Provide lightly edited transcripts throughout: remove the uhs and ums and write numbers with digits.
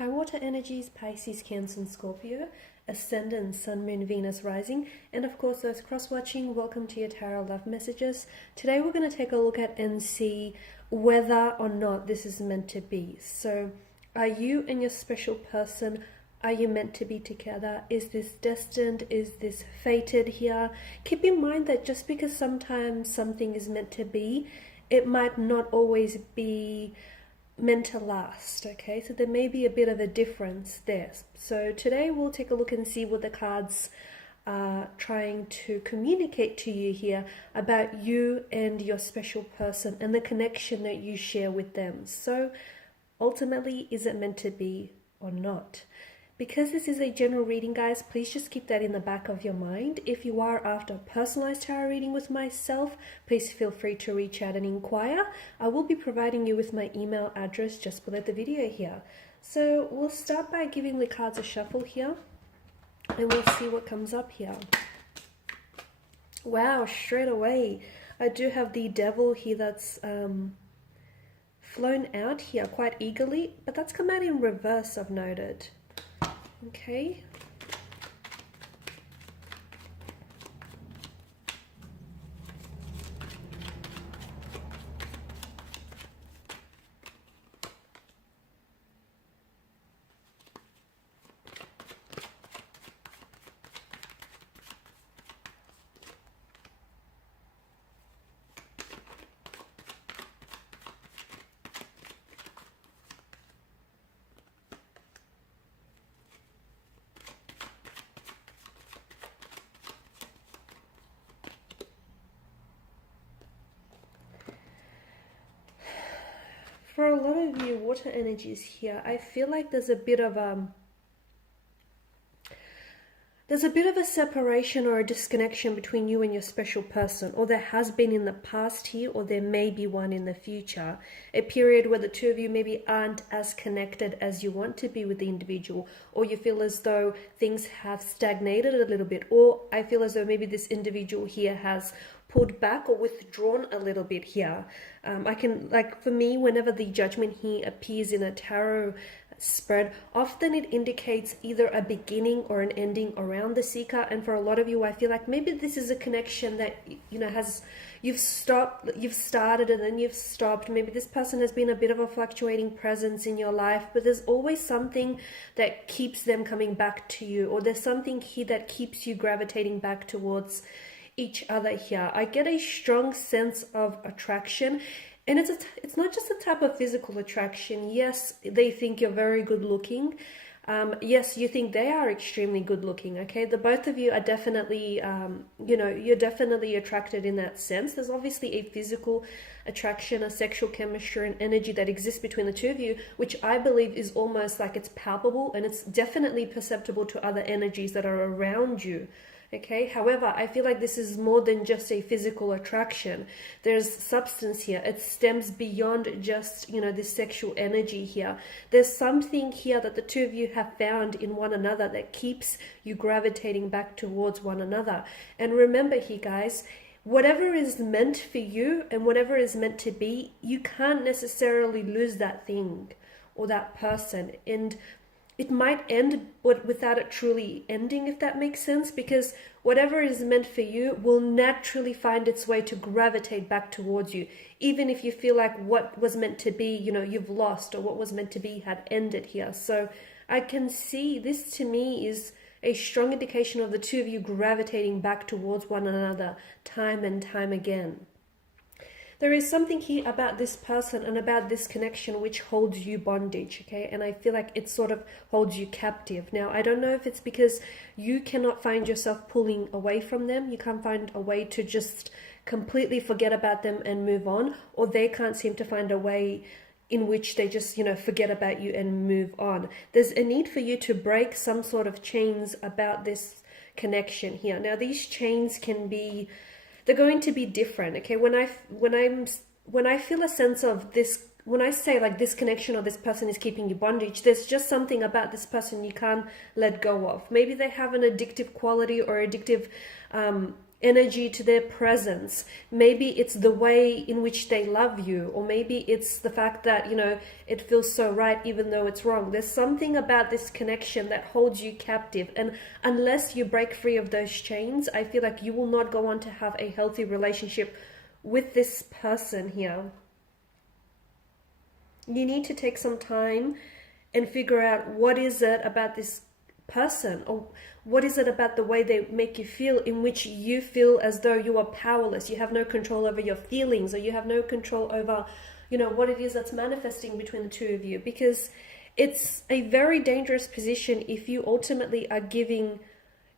High water energies, Pisces, Cancer, and Scorpio, Ascendant, Sun, Moon, Venus, Rising, and of course those cross-watching, welcome to your Tarot Love Messages. Today we're going to take a look at and see whether or not this is meant to be. So, are you and your special person, are you meant to be together? Is this destined? Is this fated here? Keep in mind that just because sometimes something is meant to be, it might not always be meant to last, okay? So there may be a bit of a difference there. So today we'll take a look and see what the cards are trying to communicate to you here about you and your special person and the connection that you share with them. So ultimately, is it meant to be or not? Because this is a general reading, guys, please just keep that in the back of your mind. If you are after a personalized tarot reading with myself, please feel free to reach out and inquire. I will be providing you with my email address just below the video here. So we'll start by giving the cards a shuffle here, and we'll see what comes up here. Wow, straight away, I do have the Devil here that's flown out here quite eagerly, but that's come out in reverse, I've noted. Okay. For a lot of you water energies here, I feel like there's a bit of a separation or a disconnection between you and your special person, or there has been in the past here, or there may be one in the future. A period where the two of you maybe aren't as connected as you want to be with the individual, or you feel as though things have stagnated a little bit, or I feel as though maybe this individual here has pulled back or withdrawn a little bit here. For me, whenever the Judgment here appears in a tarot spread, often it indicates either a beginning or an ending around the seeker. And for a lot of you, I feel like maybe this is a connection that you've started and then you've stopped. Maybe this person has been a bit of a fluctuating presence in your life, but there's always something that keeps them coming back to you, or there's something here that keeps you gravitating back towards each other here. I get a strong sense of attraction, and it's not just a type of physical attraction. Yes, they think you're very good looking. Yes, you think they are extremely good looking. Okay, the both of you are definitely, you're definitely attracted in that sense. There's obviously a physical attraction, a sexual chemistry and energy that exists between the two of you, which I believe is almost like it's palpable, and it's definitely perceptible to other energies that are around you. Okay, however, I feel like this is more than just a physical attraction. There's substance here. It stems beyond just, this sexual energy here. There's something here that the two of you have found in one another that keeps you gravitating back towards one another. And remember here, guys, whatever is meant for you and whatever is meant to be, you can't necessarily lose that thing or that person. And it might end without it truly ending, if that makes sense, because whatever is meant for you will naturally find its way to gravitate back towards you, even if you feel like what was meant to be, you've lost, or what was meant to be had ended here. So I can see this, to me, is a strong indication of the two of you gravitating back towards one another time and time again. There is something here about this person and about this connection which holds you bondage, okay? And I feel like it sort of holds you captive. Now, I don't know if it's because you cannot find yourself pulling away from them. You can't find a way to just completely forget about them and move on, or they can't seem to find a way in which they just, forget about you and move on. There's a need for you to break some sort of chains about this connection here. Now, these chains can be, they're going to be different, okay? When I feel a sense of this, when I say like this connection or this person is keeping you bondage, there's just something about this person you can't let go of. Maybe they have an addictive quality or addictive energy to their presence. Maybe it's the way in which they love you, or maybe it's the fact that, you know, it feels so right even though it's wrong. There's something about this connection that holds you captive, and unless you break free of those chains, I feel like you will not go on to have a healthy relationship with this person here. You need to take some time and figure out what is it about this person, or what is it about the way they make you feel, in which you feel as though you are powerless, you have no control over your feelings, or you have no control over, you know, what it is that's manifesting between the two of you. Because it's a very dangerous position if you ultimately are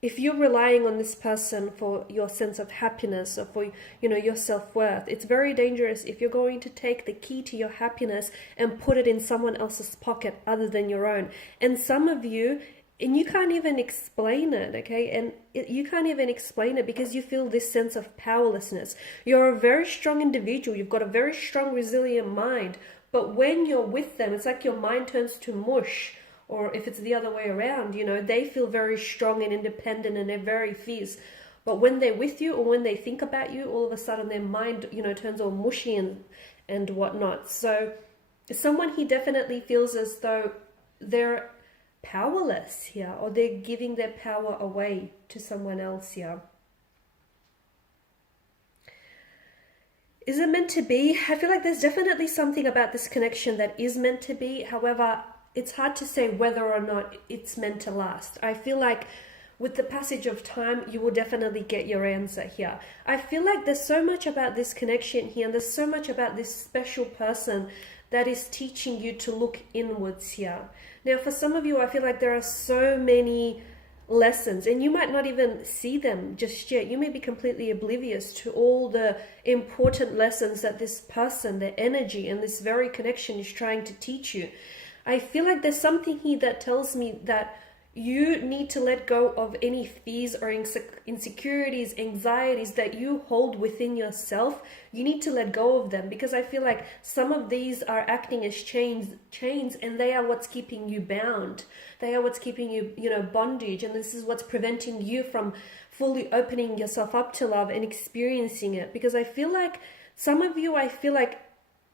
if you're relying on this person for your sense of happiness, or for, you know, your self-worth. It's very dangerous if you're going to take the key to your happiness and put it in someone else's pocket other than your own. And some of you, and you can't even explain it, okay? And you can't even explain it because you feel this sense of powerlessness. You're a very strong individual. You've got a very strong, resilient mind. But when you're with them, it's like your mind turns to mush. Or if it's the other way around, you know, they feel very strong and independent and they're very fierce. But when they're with you, or when they think about you, all of a sudden their mind, you know, turns all mushy and whatnot. So someone he definitely feels as though they're powerless here, or they're giving their power away to someone else here. Is it meant to be? I feel like there's definitely something about this connection that is meant to be. However, it's hard to say whether or not it's meant to last. I feel like with the passage of time, you will definitely get your answer here. I feel like there's so much about this connection here, and there's so much about this special person that is teaching you to look inwards here. Now, for some of you, I feel like there are so many lessons, and you might not even see them just yet. You may be completely oblivious to all the important lessons that this person, their energy, and this very connection is trying to teach you. I feel like there's something here that tells me that you need to let go of any fears or insecurities, anxieties that you hold within yourself. You need to let go of them, because I feel like some of these are acting as chains, and they are what's keeping you bound. They are what's keeping you, you know, bondage, and this is what's preventing you from fully opening yourself up to love and experiencing it. Because I feel like some of you, I feel like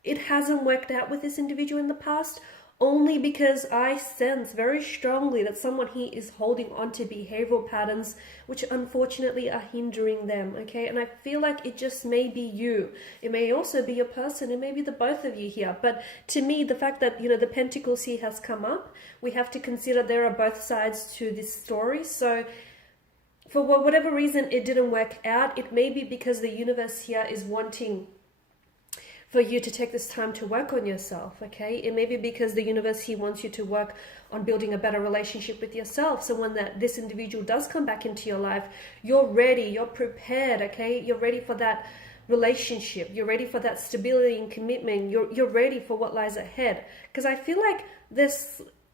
it hasn't worked out with this individual in the past, only because I sense very strongly that someone here is holding on to behavioral patterns which unfortunately are hindering them, okay? And I feel like it just may be you. It may also be a person. It may be the both of you here. But to me, the fact that, you know, the Pentacles here has come up, we have to consider there are both sides to this story. So for whatever reason it didn't work out, it may be because the universe here is wanting for you to take this time to work on yourself, okay? It may be because the universe here wants you to work on building a better relationship with yourself. So when this individual does come back into your life, you're ready, you're prepared, okay? You're ready for that relationship. You're ready for that stability and commitment. You're ready for what lies ahead. Because I feel like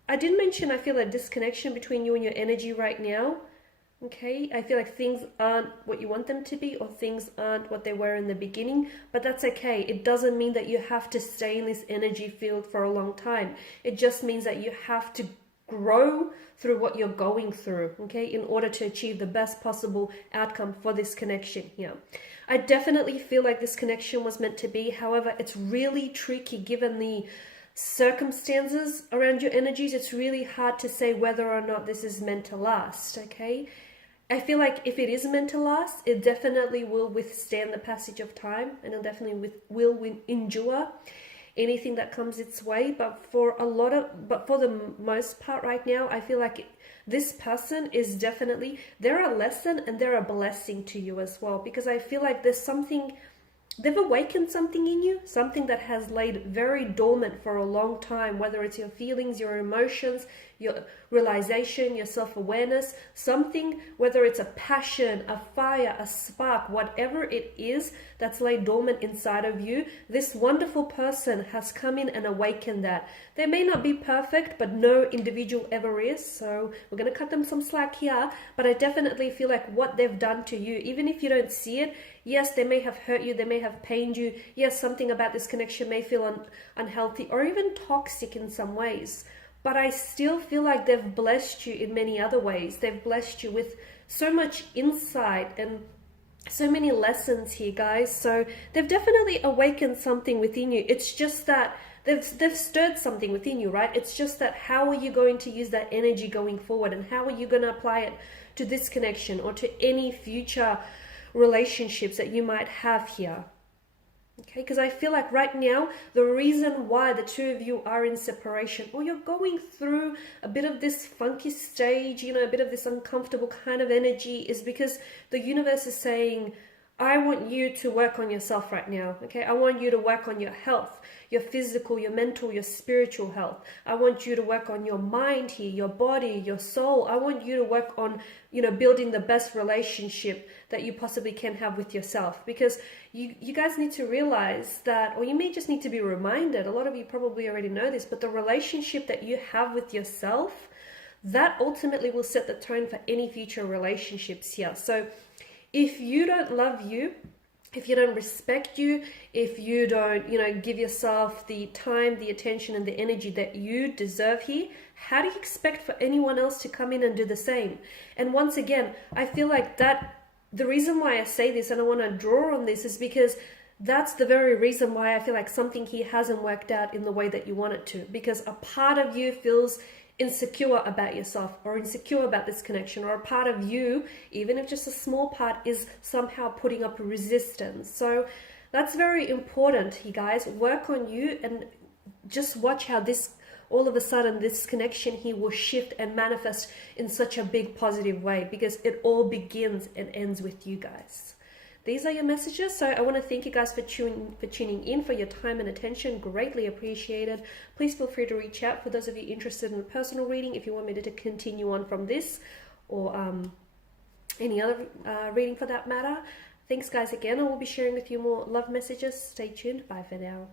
I did mention, I feel a disconnection between you and your energy right now. Okay, I feel like things aren't what you want them to be, or things aren't what they were in the beginning, but that's okay. It doesn't mean that you have to stay in this energy field for a long time. It just means that you have to grow through what you're going through, okay, in order to achieve the best possible outcome for this connection here. I definitely feel like this connection was meant to be. However, it's really tricky given the circumstances around your energies. It's really hard to say whether or not this is meant to last, okay? I feel like if it is meant to last, it definitely will withstand the passage of time, and it definitely will endure anything that comes its way. But for the most part right now, I feel like this person is definitely, they're a lesson and they're a blessing to you as well, because I feel like there's something, they've awakened something in you, something that has laid very dormant for a long time, whether it's your feelings, your emotions, your realization, your self-awareness, something, whether it's a passion, a fire, a spark, whatever it is that's laid dormant inside of you, this wonderful person has come in and awakened that. They may not be perfect, but no individual ever is, so we're going to cut them some slack here, but I definitely feel like what they've done to you, even if you don't see it, yes, they may have hurt you, they may have pained you, yes, something about this connection may feel unhealthy or even toxic in some ways, but I still feel like they've blessed you in many other ways. They've blessed you with so much insight and so many lessons here, guys. So they've definitely awakened something within you. It's just that they've stirred something within you, right? It's just that how are you going to use that energy going forward, and how are you going to apply it to this connection or to any future relationships that you might have here? Okay, because I feel like right now, the reason why the two of you are in separation, or you're going through a bit of this funky stage, a bit of this uncomfortable kind of energy, is because the universe is saying, I want you to work on yourself right now, okay? I want you to work on your health, your physical, your mental, your spiritual health. I want you to work on your mind here, your body, your soul. I want you to work on, building the best relationship that you possibly can have with yourself. Because you guys need to realize that, or you may just need to be reminded, a lot of you probably already know this, but the relationship that you have with yourself, that ultimately will set the tone for any future relationships here. So if you don't love you, if you don't respect you, if you don't, give yourself the time, the attention, and the energy that you deserve here, how do you expect for anyone else to come in and do the same? And once again, I feel like the reason why I say this and I want to draw on this is because that's the very reason why I feel like something here hasn't worked out in the way that you want it to. Because a part of you feels insecure about yourself, or insecure about this connection, or a part of you, even if just a small part, is somehow putting up resistance. So that's very important, you guys. Work on you and just watch how this, all of a sudden, this connection here will shift and manifest in such a big positive way, because it all begins and ends with you guys. These are your messages. So I want to thank you guys for tuning in, for your time and attention. Greatly appreciated. Please feel free to reach out for those of you interested in a personal reading, if you want me to continue on from this, or any other reading for that matter. Thanks guys again. I will be sharing with you more love messages. Stay tuned. Bye for now.